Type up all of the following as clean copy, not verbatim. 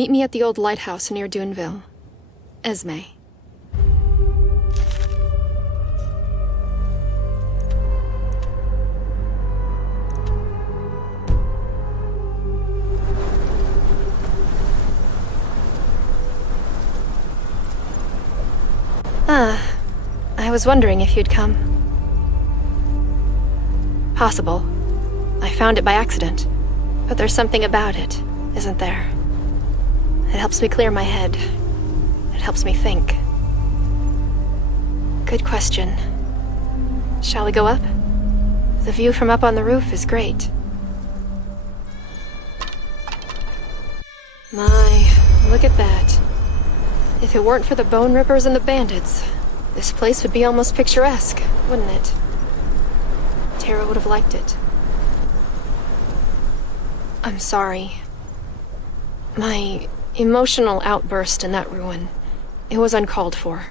Meet me at the old lighthouse near Duneville. Esme. I was wondering if you'd come. Possible. I found it by accident. But there's something about it, isn't there? It helps me clear my head. It helps me think. Good question. Shall we go up? The view from up on the roof is great. My, look at that. If it weren't for the bone rippers and the bandits, this place would be almost picturesque, wouldn't it? Tara would have liked it. I'm sorry. My emotional outburst in that ruin, it was uncalled for.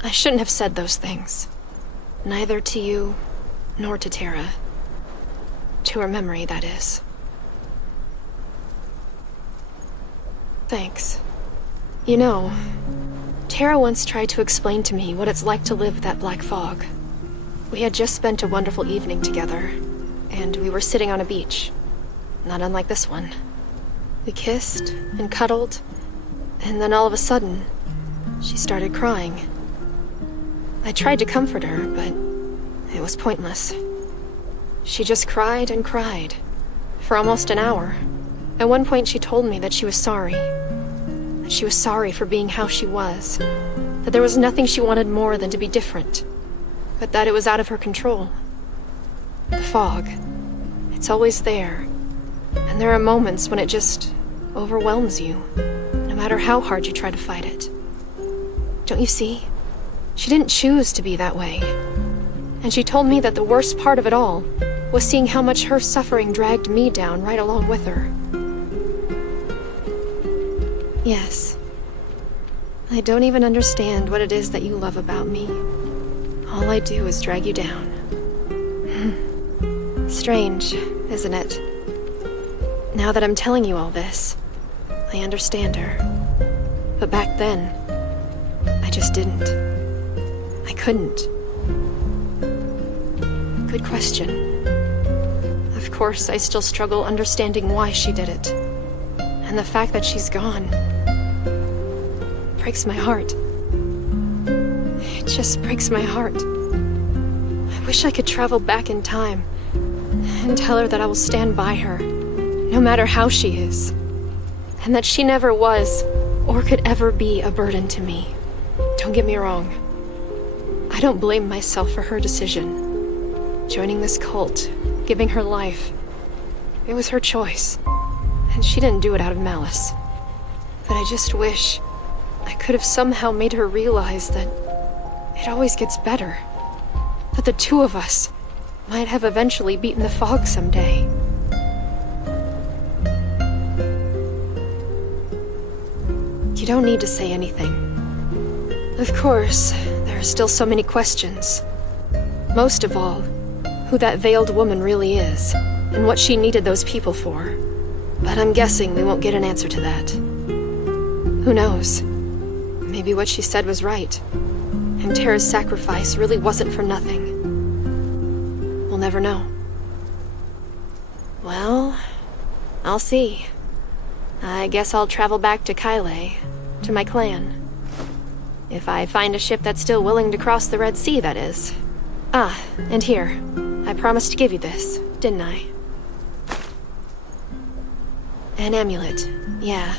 I shouldn't have said those things. Neither to you, nor to Tara. To her memory, that is. Thanks. You know, Tara once tried to explain to me what it's like to live that black fog. We had just spent a wonderful evening together, and we were sitting on a beach. Not unlike this one. We kissed and cuddled, and then all of a sudden, she started crying. I tried to comfort her, but it was pointless. She just cried and cried, for almost an hour. At one point she told me that she was sorry. That she was sorry for being how she was. That there was nothing she wanted more than to be different. But that it was out of her control. The fog. It's always there. And there are moments when it just overwhelms you, no matter how hard you try to fight it. Don't you see? She didn't choose to be that way. And she told me that the worst part of it all was seeing how much her suffering dragged me down right along with her. Yes. I don't even understand what it is that you love about me. All I do is drag you down. Strange, isn't it? Now that I'm telling you all this, I understand her. But back then, I just didn't. I couldn't. Good question. Of course, I still struggle understanding why she did it. And the fact that she's gone breaks my heart. It just breaks my heart. I wish I could travel back in time and tell her that I will stand by her, no matter how she is, and that she never was or could ever be a burden to me. Don't get me wrong. I don't blame myself for her decision. Joining this cult, giving her life, it was her choice, and she didn't do it out of malice. But I just wish I could have somehow made her realize that it always gets better. That the two of us might have eventually beaten the fog someday. You don't need to say anything. Of course, there are still so many questions. Most of all, who that veiled woman really is, and what she needed those people for. But I'm guessing we won't get an answer to that. Who knows? Maybe what she said was right, and Tara's sacrifice really wasn't for nothing. We'll never know. Well, I'll see. I guess I'll travel back to Kyle, to my clan. If I find a ship that's still willing to cross the Red Sea, that is. Ah, and here. I promised to give you this, didn't I? An amulet, yeah.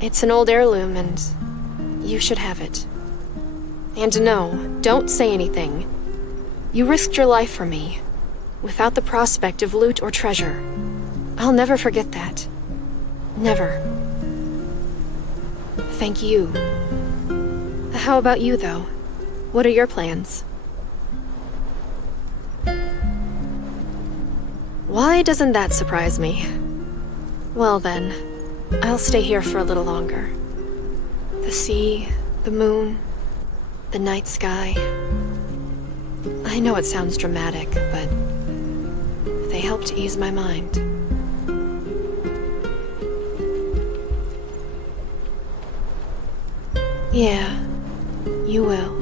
It's an old heirloom, and you should have it. And no, don't say anything. You risked your life for me, without the prospect of loot or treasure. I'll never forget that. Never. Thank you. How about you, though? What are your plans? Why doesn't that surprise me? Well then, I'll stay here for a little longer. The sea, the moon, the night sky. I know it sounds dramatic, but they help to ease my mind. Yeah, you will.